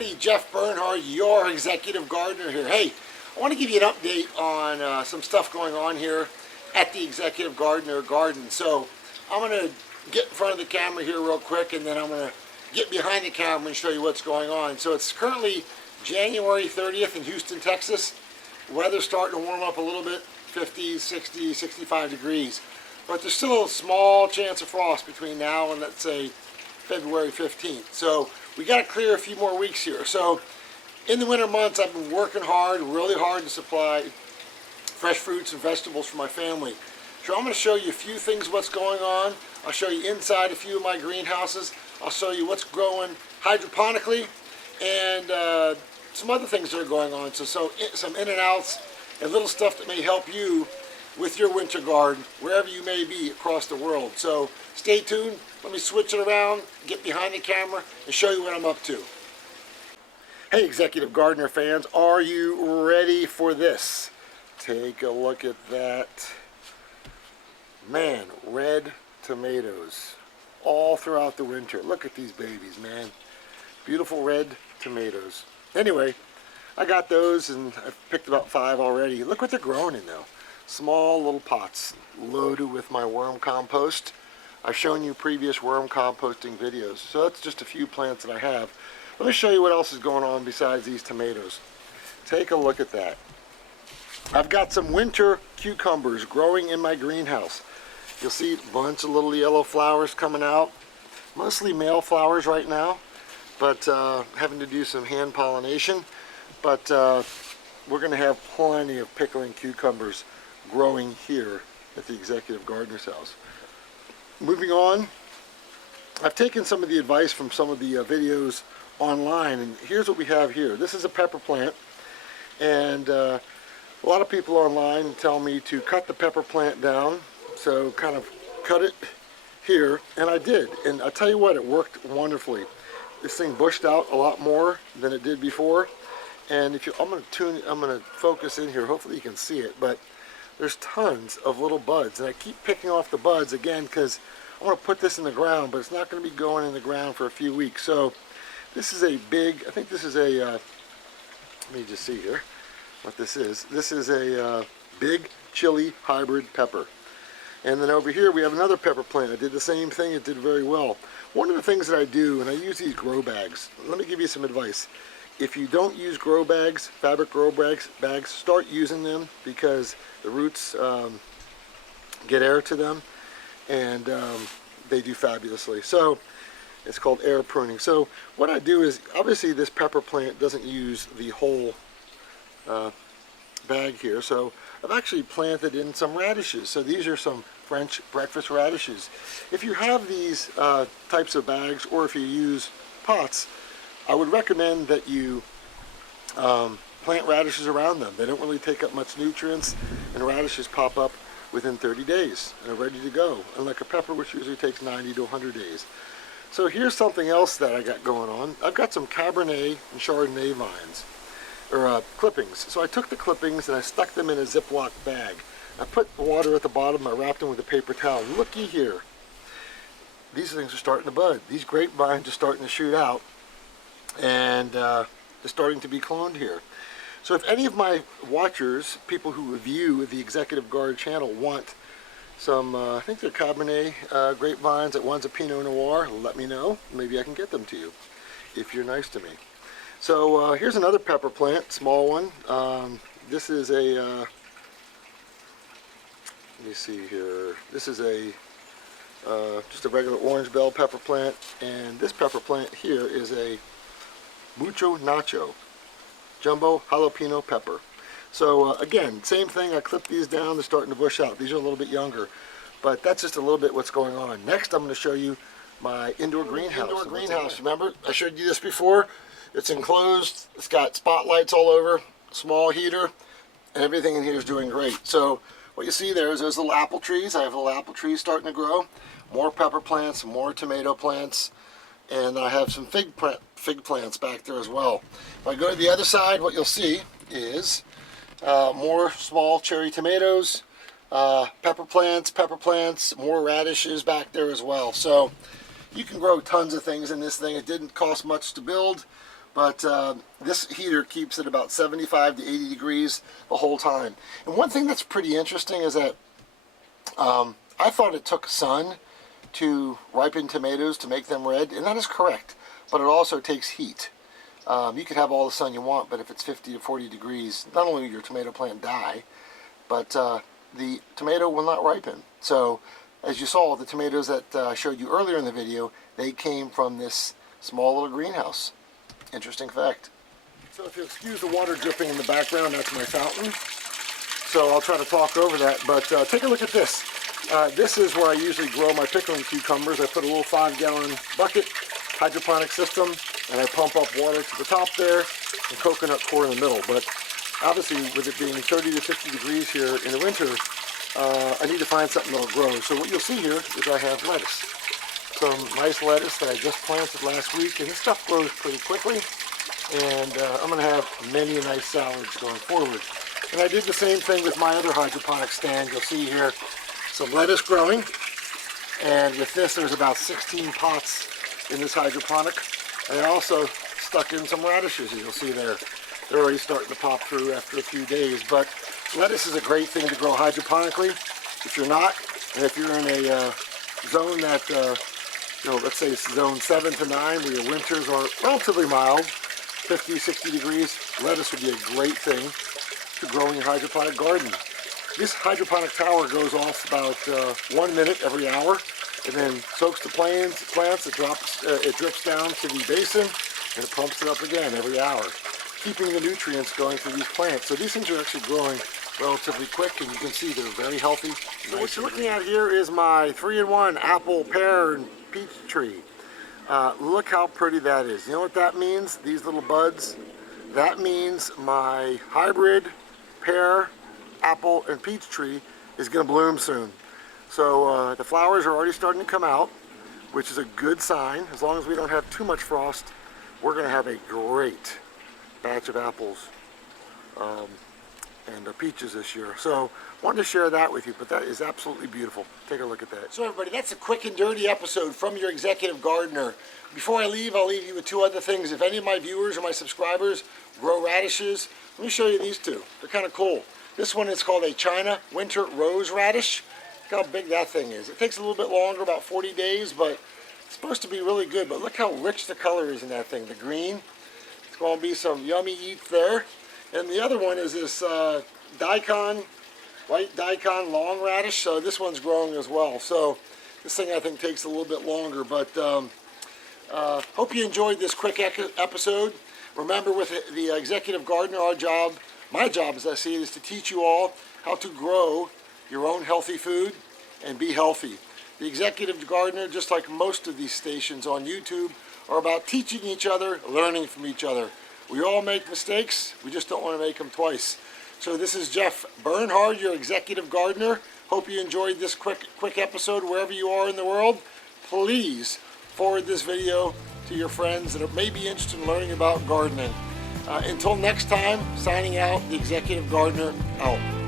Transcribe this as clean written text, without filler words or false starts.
everybody, Jeff Bernhard, your executive gardener here. Hey, I want to give you an update on some stuff going on here at the Executive Gardener Garden. So I'm going to get in front of the camera here real quick, and then I'm going to get behind the camera and show you what's going on. So it's currently January 30th in Houston, Texas. Weather's starting to warm up a little bit, 50, 60, 65 degrees. But there's still a small chance of frost between now and, let's say, February 15th. So we got to clear a few more weeks here. So in the winter months, I've been working hard, really hard to supply fresh fruits and vegetables for my family. So I'm going to show you a few things what's going on. I'll show you inside a few of my greenhouses. I'll show you what's growing hydroponically and some other things that are going on. So some in and outs and little stuff that may help you with your winter garden, wherever you may be across the world. So stay tuned. Let me switch it around, get behind the camera, and show you what I'm up to. Hey, Executive Gardener fans, are you ready for this? Take a look at that. Man, red tomatoes all throughout the winter. Look at these babies, man. Beautiful red tomatoes. Anyway, I got those, and I've picked about 5 already. Look what they're growing in, though. Small little pots loaded with my worm compost. I've shown you previous worm composting videos, so that's just a few plants that I have. Let me show you what else is going on besides these tomatoes. Take a look at that. I've got some winter cucumbers growing in my greenhouse. You'll see a bunch of little yellow flowers coming out, mostly male flowers right now, but having to do some hand pollination. But we're going to have plenty of pickling cucumbers growing here at the Executive Gardener's house. Moving on, I've taken some of the advice from some of the videos online, and here's what we have here. This is a pepper plant, and a lot of people online tell me to cut the pepper plant down, so kind of cut it here, and I did, and I tell you what, it worked wonderfully. This thing bushed out a lot more than it did before, and if you, I'm going to focus in here. Hopefully you can see it, but there's tons of little buds, and I keep picking off the buds again because I want to put this in the ground, but it's not going to be going in the ground for a few weeks. So this is a big, I think this is a, let me just see here what this is. This is a big chili hybrid pepper. And then over here we have another pepper plant. I did the same thing, it did very well. One of the things that I do, and I use these grow bags. Let me give you some advice. If you don't use grow bags, fabric grow bags, start using them, because the roots get air to them, and they do fabulously. So it's called air pruning. So what I do is, obviously this pepper plant doesn't use the whole bag here, so I've actually planted in some radishes. So these are some French breakfast radishes. If you have these types of bags, or if you use pots, I would recommend that you plant radishes around them. They don't really take up much nutrients, and radishes pop up within 30 days and are ready to go, unlike a pepper, which usually takes 90 to 100 days. So here's something else that I got going on. I've got some Cabernet and Chardonnay vines, or clippings. So I took the clippings and I stuck them in a Ziploc bag. I put water at the bottom, I wrapped them with a paper towel. Looky here. These things are starting to bud. These grapevines are starting to shoot out, and they're starting to be cloned here. So if any of my watchers, people who review the Executive Garden channel, want some, I think they're Cabernet grapevines, that one's a Pinot Noir, let me know. Maybe I can get them to you, if you're nice to me. So here's another pepper plant, small one. This is a, let me see here, this is a, just a regular orange bell pepper plant, and this pepper plant here is a Mucho Nacho jumbo jalapeno pepper. So again, same thing, I clipped these down, they're starting to bush out. These are a little bit younger, but that's just a little bit what's going on. Next, I'm going to show you my indoor greenhouse. Remember, I showed you this before. It's enclosed, it's got spotlights all over, small heater, and everything in here is doing great. So what you see there is those little apple trees. I have little apple trees starting to grow, more pepper plants, more tomato plants, and I have some fig plants back there as well. If I go to the other side, what you'll see is more small cherry tomatoes, pepper plants, more radishes back there as well. So you can grow tons of things in this thing. It didn't cost much to build, But this heater keeps it about 75 to 80 degrees the whole time. And one thing that's pretty interesting is that I thought it took sun to ripen tomatoes to make them red, and that is correct. But it also takes heat. You can have all the sun you want, but if it's 50 to 40 degrees, not only will your tomato plant die, but the tomato will not ripen. So, as you saw, the tomatoes that I showed you earlier in the video, they came from this small little greenhouse. Interesting fact. So if you'll excuse the water dripping in the background, that's my fountain. So I'll try to talk over that, but take a look at this. This is where I usually grow my pickling cucumbers. I put a little 5-gallon bucket, hydroponic system, and I pump up water to the top there and coconut core in the middle. But obviously, with it being 30 to 50 degrees here in the winter, I need to find something that'll grow. So what you'll see here is I have lettuce. Some nice lettuce that I just planted last week, and this stuff grows pretty quickly. And I'm going to have many nice salads going forward. And I did the same thing with my other hydroponic stand. You'll see here some lettuce growing. And with this, there's about 16 pots in this hydroponic. And I also stuck in some radishes, as you'll see there. They're already starting to pop through after a few days. But lettuce is a great thing to grow hydroponically. If you're not, and if you're in a zone that, let's say it's zone 7 to 9, where your winters are relatively mild, 50, 60 degrees, lettuce would be a great thing to grow in your hydroponic garden. This hydroponic tower goes off about 1 minute every hour, and then soaks the plants. It drips down to the basin, and it pumps it up again every hour, keeping the nutrients going through these plants. So these things are actually growing relatively quick, and you can see they're very healthy. So what you're looking at here is my 3-in-1 apple, pear, and peach tree. Look how pretty that is. You know what that means? These little buds? That means my hybrid pear, apple, and peach tree is going to bloom soon. So the flowers are already starting to come out, which is a good sign. As long as we don't have too much frost, we're going to have a great batch of apples and peaches this year. So wanted to share that with you, but that is absolutely beautiful. Take a look at that. So everybody, that's a quick and dirty episode from your executive gardener. Before I leave, I'll leave you with 2 other things. If any of my viewers or my subscribers grow radishes, let me show you these 2. They're kind of cool. This one is called a China winter rose radish. Look how big that thing is. It takes a little bit longer, about 40 days, but it's supposed to be really good. But look how rich the color is in that thing. The green. It's going to be some yummy eats there. And the other one is this white daikon long radish. So this one's growing as well. So this thing I think takes a little bit longer. But hope you enjoyed this quick episode. Remember, with the executive gardener, my job as I see it, is to teach you all how to grow your own healthy food and be healthy. The executive gardener, just like most of these stations on YouTube, are about teaching each other, learning from each other. We all make mistakes, we just don't want to make them twice. So this is Jeff Bernhard, your executive gardener. Hope you enjoyed this quick episode wherever you are in the world. Please forward this video to your friends that may be interested in learning about gardening. Until next time, signing out, the executive gardener out.